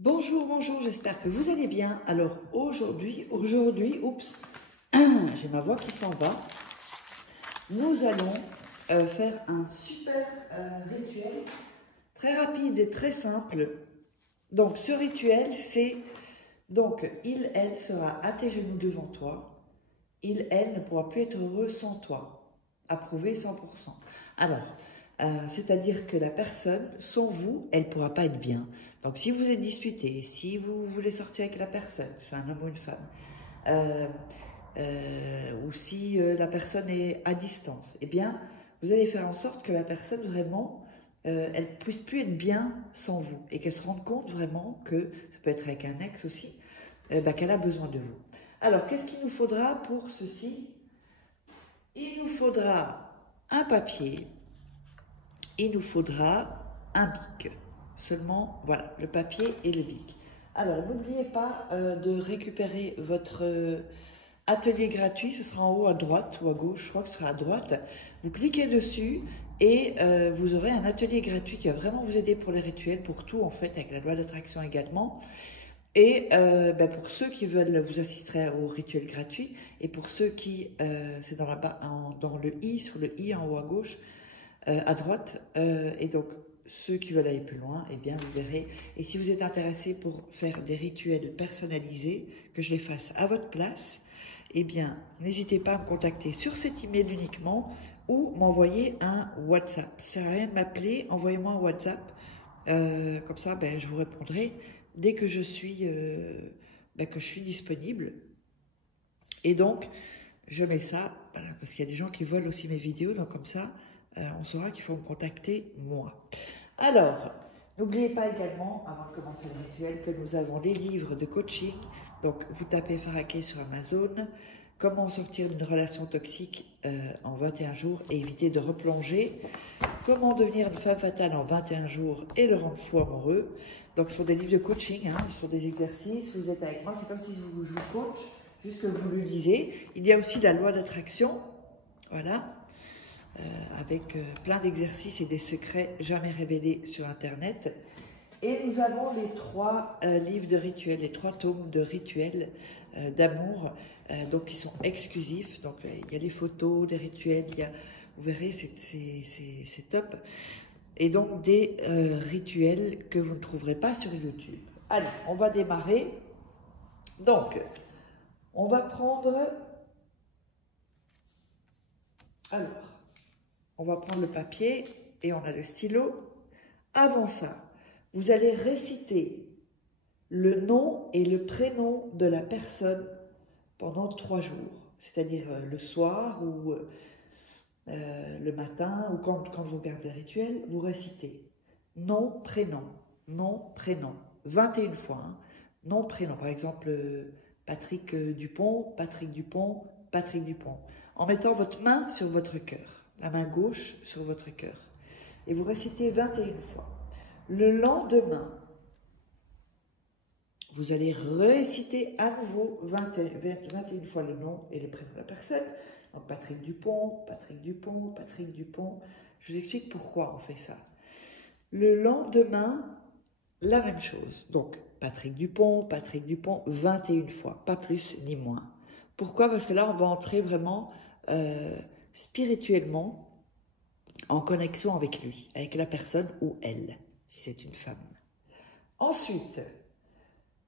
Bonjour, bonjour, j'espère que vous allez bien. Alors aujourd'hui, oups, j'ai ma voix qui s'en va. Nous allons faire un super rituel, très rapide et très simple. Donc ce rituel, c'est, donc elle sera à tes genoux devant toi. Elle ne pourra plus être heureux sans toi. Approuvé 100%. Alors, c'est-à-dire que la personne, sans vous, elle ne pourra pas être bien. Donc, si vous êtes disputé, si vous voulez sortir avec la personne, soit un homme ou une femme, ou si la personne est à distance, eh bien, vous allez faire en sorte que la personne vraiment, elle ne puisse plus être bien sans vous et qu'elle se rende compte vraiment que, ça peut être avec un ex aussi, qu'elle a besoin de vous. Alors, qu'est-ce qu'il nous faudra pour ceci? Il nous faudra un papier, il nous faudra un bic. Seulement, voilà, le papier et le bic. Alors, n'oubliez pas de récupérer votre atelier gratuit. Ce sera en haut à droite ou à gauche, je crois que ce sera à droite. Vous cliquez dessus et vous aurez un atelier gratuit qui va vraiment vous aider pour les rituels, pour tout en fait, avec la loi d'attraction également. Et pour ceux qui veulent, vous assisterez au rituel gratuit. Et pour ceux qui, c'est dans le i, sur le i en haut à gauche, à droite. Et donc, ceux qui veulent aller plus loin, eh bien, vous verrez. Et si vous êtes intéressé pour faire des rituels personnalisés, que je les fasse à votre place, eh bien, n'hésitez pas à me contacter sur cet email uniquement ou m'envoyer un WhatsApp. Ça sert à rien de m'appeler, envoyez-moi un WhatsApp. Comme ça, je vous répondrai dès que je suis disponible. Et donc, je mets ça, voilà, parce qu'il y a des gens qui volent aussi mes vidéos, donc comme ça, on saura qu'il faut me contacter moi. Alors, n'oubliez pas également, avant de commencer le rituel, que nous avons les livres de coaching. Donc, vous tapez Faraké sur Amazon, comment sortir d'une relation toxique en 21 jours et éviter de replonger, comment devenir une femme fatale en 21 jours et le rendre fou amoureux. Donc, ce sont des livres de coaching, ce sont des exercices. Vous êtes avec moi, c'est comme si je vous coach, juste que vous le disiez. Il y a aussi la loi d'attraction, voilà. Avec plein d'exercices et des secrets jamais révélés sur Internet. Et nous avons les 3 livres de rituels, les 3 tomes de rituels d'amour, donc qui sont exclusifs. Donc il y a les photos, des rituels, vous verrez, c'est top. Et donc des rituels que vous ne trouverez pas sur YouTube. Allez, on va démarrer. Donc, on va prendre... Alors... On va prendre le papier et on a le stylo. Avant ça, vous allez réciter le nom et le prénom de la personne pendant 3 jours. C'est-à-dire le soir ou le matin ou quand vous regardez le rituel, vous récitez nom, prénom, 21 fois. Nom, prénom. Par exemple, Patrick Dupont, Patrick Dupont, Patrick Dupont. En mettant votre main sur votre cœur. La main gauche sur votre cœur. Et vous récitez 21 fois. Le lendemain, vous allez réciter à nouveau 21 fois le nom et le prénom de la personne. Donc Patrick Dupont, Patrick Dupont, Patrick Dupont. Je vous explique pourquoi on fait ça. Le lendemain, la même chose. Donc Patrick Dupont, 21 fois. Pas plus ni moins. Pourquoi? Parce que là, on va entrer vraiment... spirituellement en connexion avec lui, avec la personne ou elle, si c'est une femme. Ensuite,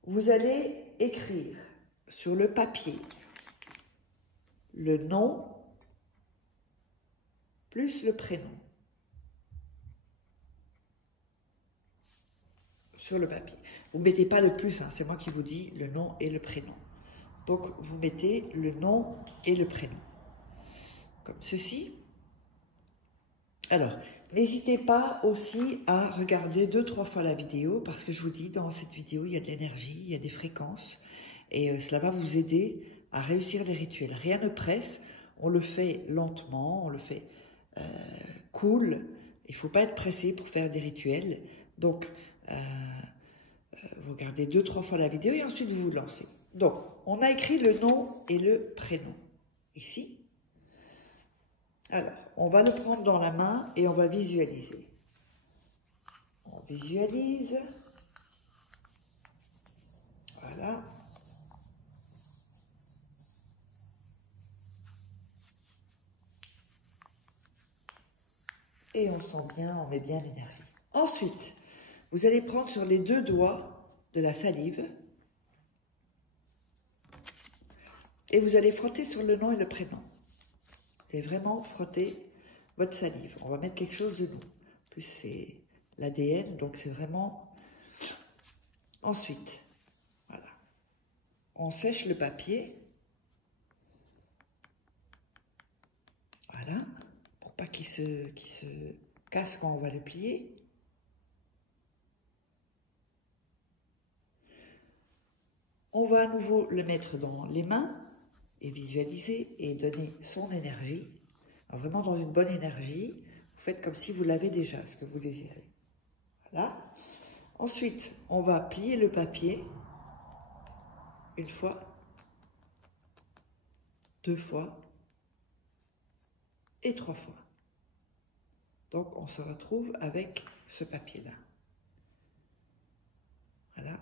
vous allez écrire sur le papier le nom plus le prénom sur le papier. Vous ne mettez pas le plus, c'est moi qui vous dis le nom et le prénom. Donc, vous mettez le nom et le prénom. Comme ceci. Alors, n'hésitez pas aussi à regarder 2-3 fois la vidéo parce que je vous dis, dans cette vidéo, il y a de l'énergie, il y a des fréquences et cela va vous aider à réussir les rituels. Rien ne presse, on le fait lentement, on le fait cool. Il ne faut pas être pressé pour faire des rituels. Donc, vous regardez 2-3 fois la vidéo et ensuite vous vous lancez. Donc, on a écrit le nom et le prénom ici. Alors, on va le prendre dans la main et on va visualiser. On visualise. Et on sent bien, on met bien l'énergie. Ensuite, vous allez prendre sur les 2 doigts de la salive et vous allez frotter sur le nom et le prénom. Vous allez vraiment frotter votre salive. On va mettre quelque chose de nous. En plus, c'est l'ADN, donc c'est vraiment... Ensuite, voilà. On sèche le papier. Voilà. Pour pas qu'il se casse quand on va le plier. On va à nouveau le mettre dans les mains et visualiser et donner son énergie. Alors vraiment dans une bonne énergie, vous faites comme si vous l'avez déjà, ce que vous désirez. Voilà. Ensuite, on va plier le papier 1 fois, 2 fois et 3 fois. Donc, on se retrouve avec ce papier-là. Voilà.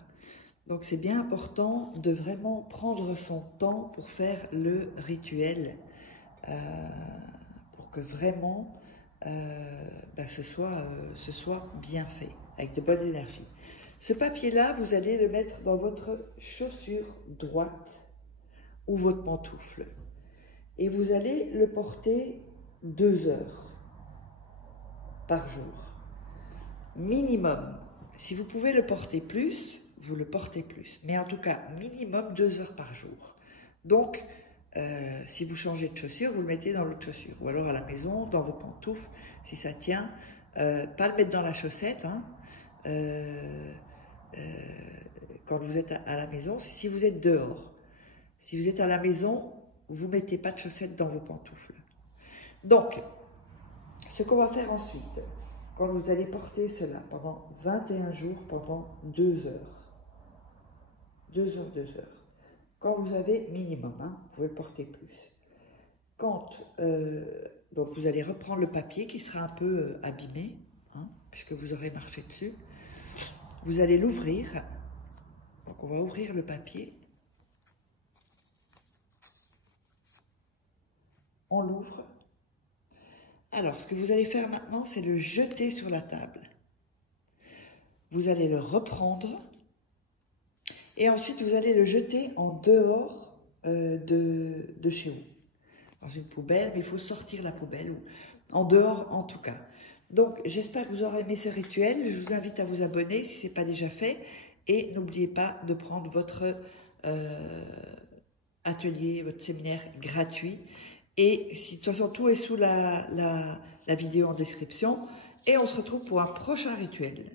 Donc, c'est bien important de vraiment prendre son temps pour faire le rituel, pour que vraiment ce soit bien fait, avec de bonnes énergies. Ce papier-là, vous allez le mettre dans votre chaussure droite ou votre pantoufle. Et vous allez le porter 2 heures par jour. Minimum. Si vous pouvez le porter plus, vous le portez plus. Mais en tout cas, minimum 2 heures par jour. Donc, si vous changez de chaussure, vous le mettez dans l'autre chaussure. Ou alors à la maison, dans vos pantoufles, si ça tient. Pas le mettre dans la chaussette, hein. Quand vous êtes à la maison, si vous êtes dehors. Si vous êtes à la maison, vous ne mettez pas de chaussettes dans vos pantoufles. Donc, ce qu'on va faire ensuite, quand vous allez porter cela pendant 21 jours, pendant 2 heures. 2 heures, 2 heures. Quand vous avez minimum, hein, vous pouvez porter plus. Donc vous allez reprendre le papier qui sera un peu abîmé, hein, puisque vous aurez marché dessus. Vous allez l'ouvrir. Donc on va ouvrir le papier. On l'ouvre. Alors, ce que vous allez faire maintenant, c'est le jeter sur la table. Vous allez le reprendre. Et ensuite, vous allez le jeter en dehors de chez vous. Dans une poubelle, mais il faut sortir la poubelle. En dehors, en tout cas. Donc, j'espère que vous aurez aimé ce rituel. Je vous invite à vous abonner si ce n'est pas déjà fait. Et n'oubliez pas de prendre votre atelier, votre séminaire gratuit. Et si, de toute façon, tout est sous la vidéo en description. Et on se retrouve pour un prochain rituel.